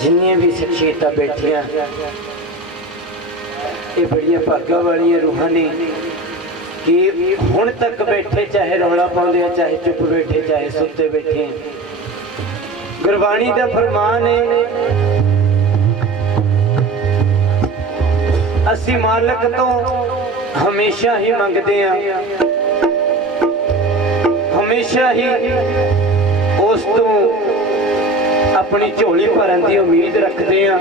जिन्नियां भी शख्सियतां बैठियां ये बड़ियां भागां वालियां रूहां ने कि हुण तक बैठे, चाहे रौला पाउंदे आ, चाहे चुप बैठे, चाहे सुते बैठे। गुरबाणी दा फरमान है, असी मालक तो हमेशा ही मंगते हैं, हमेशा ही उस तो अपनी झोली भरन की उम्मीद रखते हैं।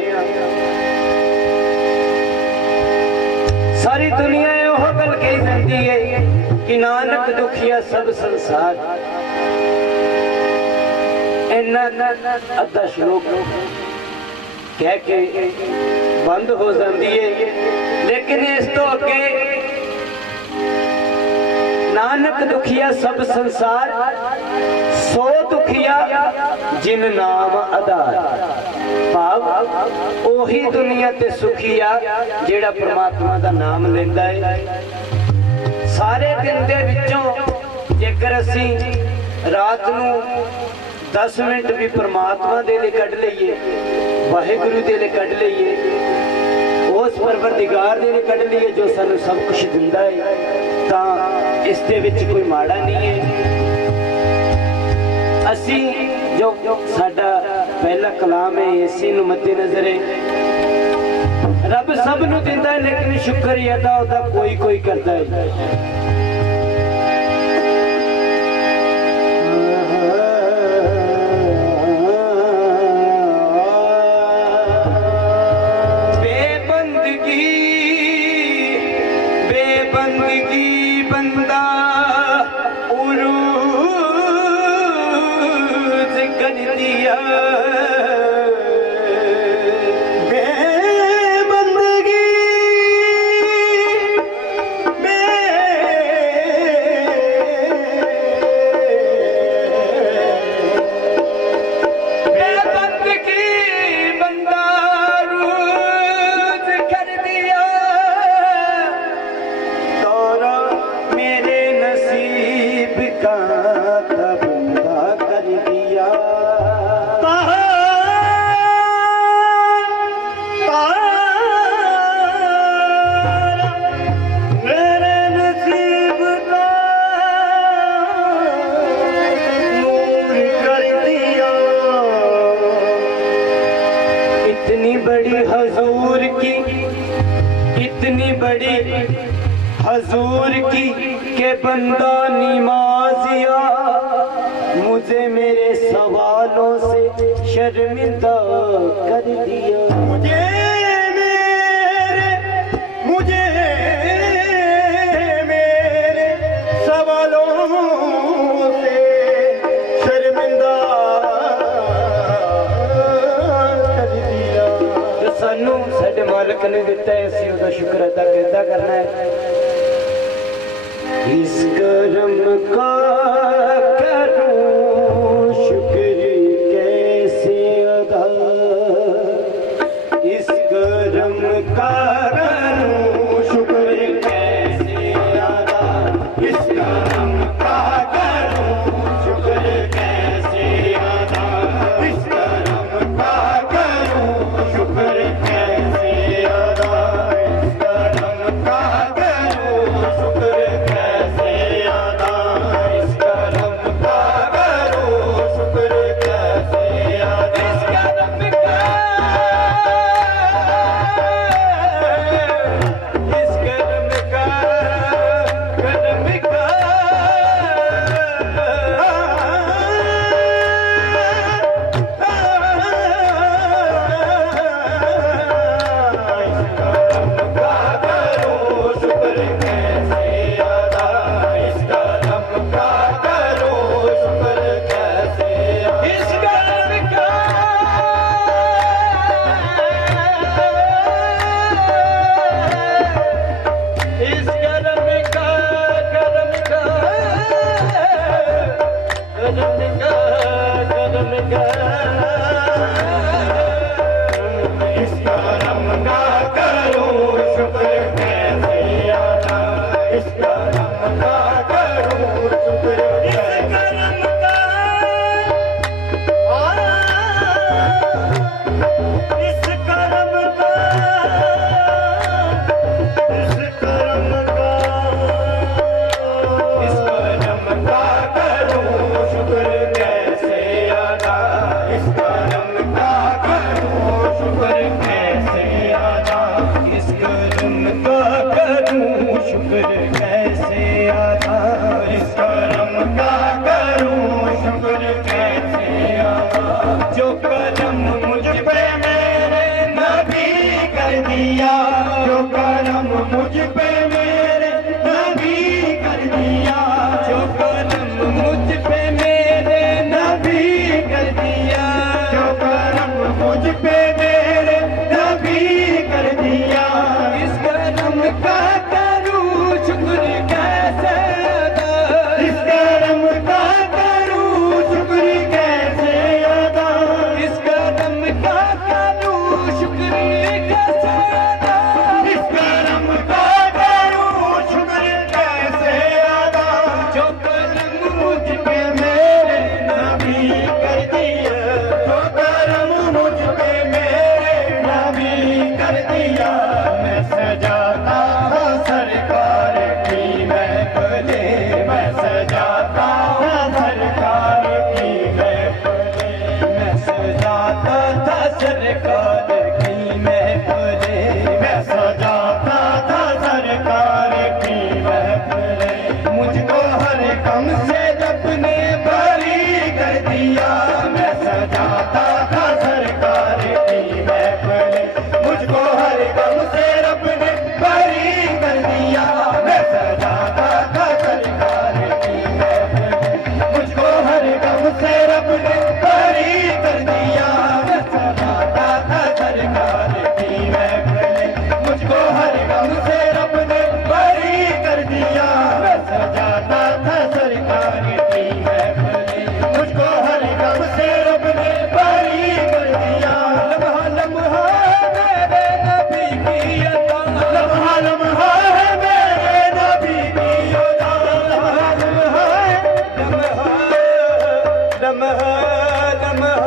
सारी दुनिया यह गल कही जाती है कि नानक दुखिया सब संसार। इन्ना अद्धा श्लोक कह के बंद हो जाती है, लेकिन इस तो अगे नानक दुखिया सब संसार, सो दुखिया जिन नाम आधार। भाव ओही दुनिया ते सुखिया जेड़ा परमात्मा दा नाम लेंदा है। सारे दिन दे विचों जेकर असी रात नूं 10 मिनट भी परमात्मा दे लिए कढ लईए, वाहिगुरु दे लिए कढ लईए, उस परवरदिगार दे लिए कढ लईए जो सानू सब कुछ दिंदा है, तां इस दे विच कोई माड़ा नहीं है। असी जो साडा पहला कलाम है इसी नूं मद्दे नजर है। रब सब नूं दिंदा है, लेकिन शुक्र अदा उहदा कोई कोई करदा है। इतनी बड़ी हजूर की के बंदा निमाजिया मुझे मेरे सवालों से शर्मिंदा कर दिया। मुझे मेरे सवालों से शर्मिंदा कर दिया। जो सानू साडे मालिक ने दिता है, असीं उसदा शुक्र अदा किद्दां करना है। इस करम का करूं शुक्र कैसे अदा, इस करम का करूं शुक्र कैसे अदा, इस करम का करूं शुक्र कैसे अदा, इस करम का करूं शुक्र कैसे अदा, इस करम का करूं शुक्र कैसे अदा, इस करम शुक्र कैसे अदा, इस करम का करूं शुक्र कैसे अदा, इस करम का करूं शुक्र कैसे अदा। जो करम मुझ पे मेरे नबी कर दिया, जो करम मुझ पे मेरे नबी कर दिया, जो करम मुझ पे मेरे नबी कर दिया, जो करम मुझ पे मेरे नबी कर दिया। इस करम का करूं शुक्र कैसे अदा, इस करम का करूं शुक्र कैसे अदा, इस करम का करूं शुक्र कैसे अदा, इस करम का करूं शुक्र कैसे अदा। जो करम मुझ पे मेरे नबी कर दिया, जो करम मुझ पे मेरे नबी कर दिया। मैं सजाता हूँ सरकार की महफिले, मैं सजाता हूँ सरकार की महफिले, मैं सजाता था सरकार की महफिले, मैं सजाता था सरकार की महफिले। मुझको हर गम से रब ने बरी कर दिया, मैं सजाता था सरकार की महफिले। मुझको हर गम से रब ने बरी कर दिया, मैं सजाता था सरकार की महफिले। मुझको हर गम से रब ने बरी कर दिया, मैं सजाता था सरकार की महफिले। मुझको हर गम से रब ने बरी कर दिया, मैं सजाता था सरकार की महफिले। मुझको हर गम से रब ने बरी कर दिया। लम्हा लम्हा मेरे नबी की अता, लम्हा लम्हा है मेरे नबी की अता, लम्हा लम्हा लम्हा लम्हा लम्हा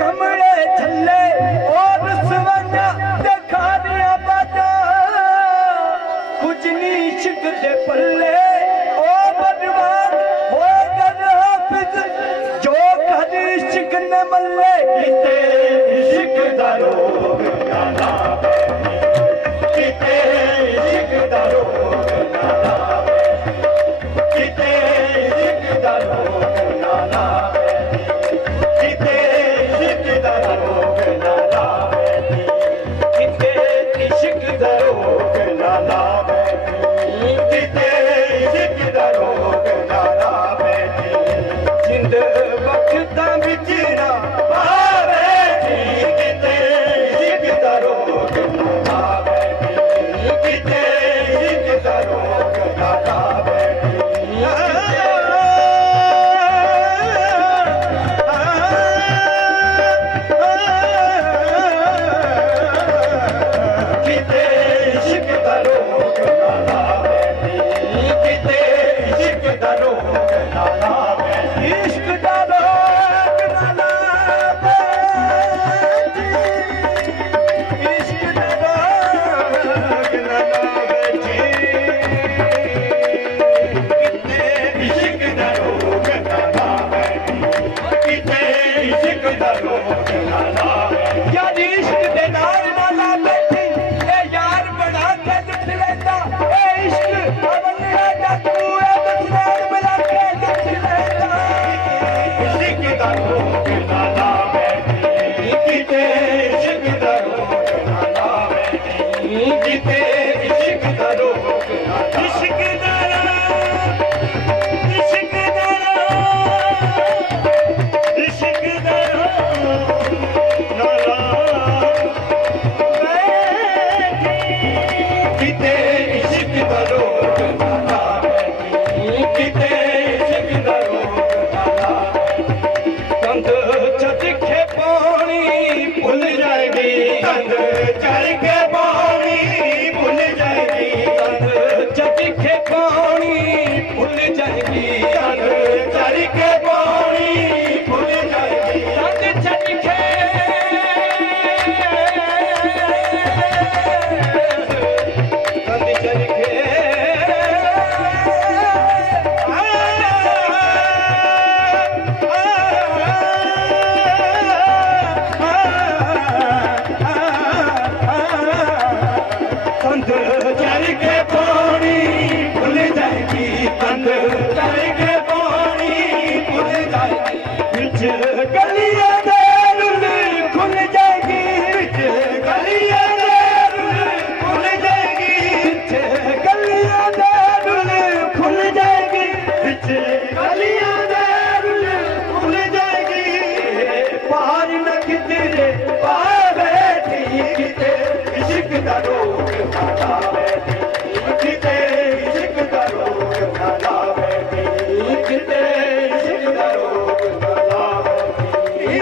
कमले झल्ले और सवैया ते खानियां बाजा कुछ नी इश्क दे पल्ले ओ बर्बाद हो गए हाफिज जो कर इश्क ने मल्ले किते इश्क दा रोग ना लावे किते इश्क दा रोग ना लावे किते इश्क दा रोग ना लावे किते इश्क दा रोग ना लावे किते इश्क दा रोग ना लावे किते इश्क दा रोग ना लावे जिंद वक्तां विच ना पावे किते इश्क दा रोग ना लावे किते इश्क दा रोग ना लावे किते इश्क दा रोग ना लावे किते इश्क दा रोग ना लावे इश्क दा रोग ना लावे इश्क दा रोग ना लावे किते इश्क दा रोग ना लावे किते इश्क दा रोग ना लावे यार इश्क दे नाल ना लावे ए यार बना के दुख लेंदा ए इश्क अवलिया दा तू ए बचनान मिला के दुख लेंदा इश्क दा रोग ना लावे किते इश्क दा रोग ना लावे किते इश्क दा रोग ना लावे इश्क दा इश्क दा इश्क दा ना लावे किते इश्क दा रोग ना लावे किते इश्क दा रोग ना लावे कंध चटके पानी भूल जाएगी कंध चढ़ के पानी भूल जाएगी कंध चटके पानी भूल जाएगी कंध चढ़ के पानी भूल जाएगी कंध चटके कंध चटके कंध चढ़ के पानी भूल जाएगी कंध चढ़ के पानी भूल जाएगी बिच गलियां दे रुल खुल जाएगी बिच गलियां दे रुल खुल जाएगी बिच गलियां दे रुल खुल जाएगी बिच गलियां दे रुल खुल जाएगी पार न किधरे पावे किते इश्क दा रोग ना लावे किते इश्क दा रोग ना लावे किते इश्क दा रोग ना लावे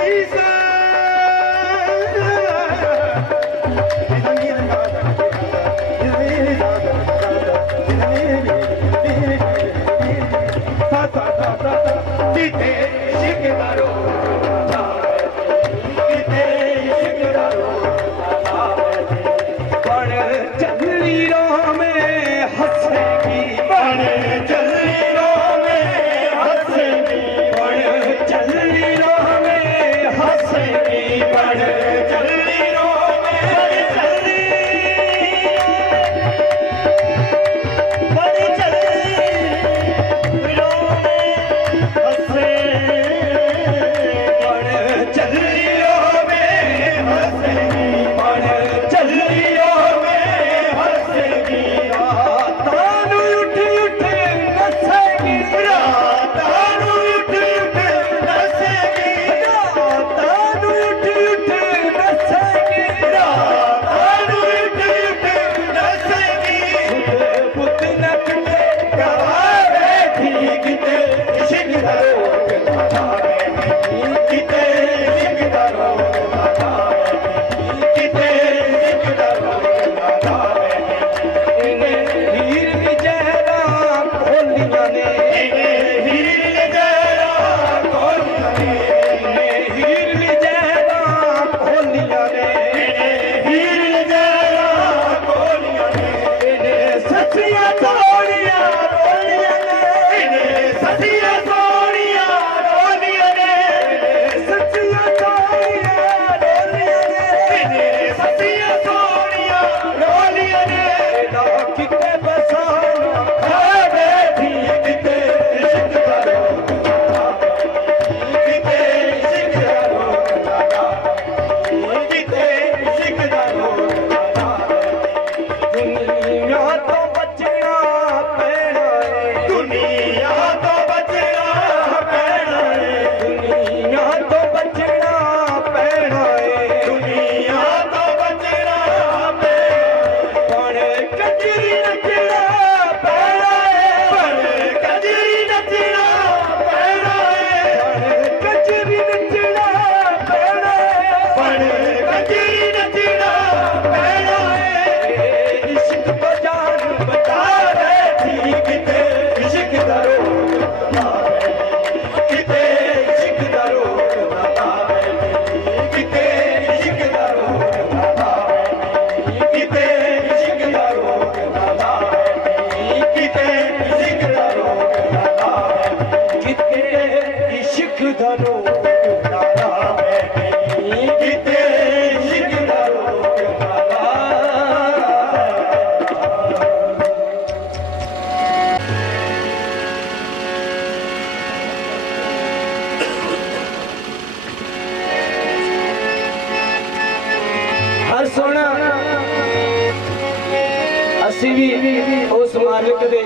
ਅਸੀਂ ਵੀ ਉਸ ਮਾਲਕ ਦੇ,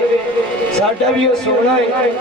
ਸਾਡਾ ਵੀ ਉਹ ਸੋਹਣਾ ਹੈ।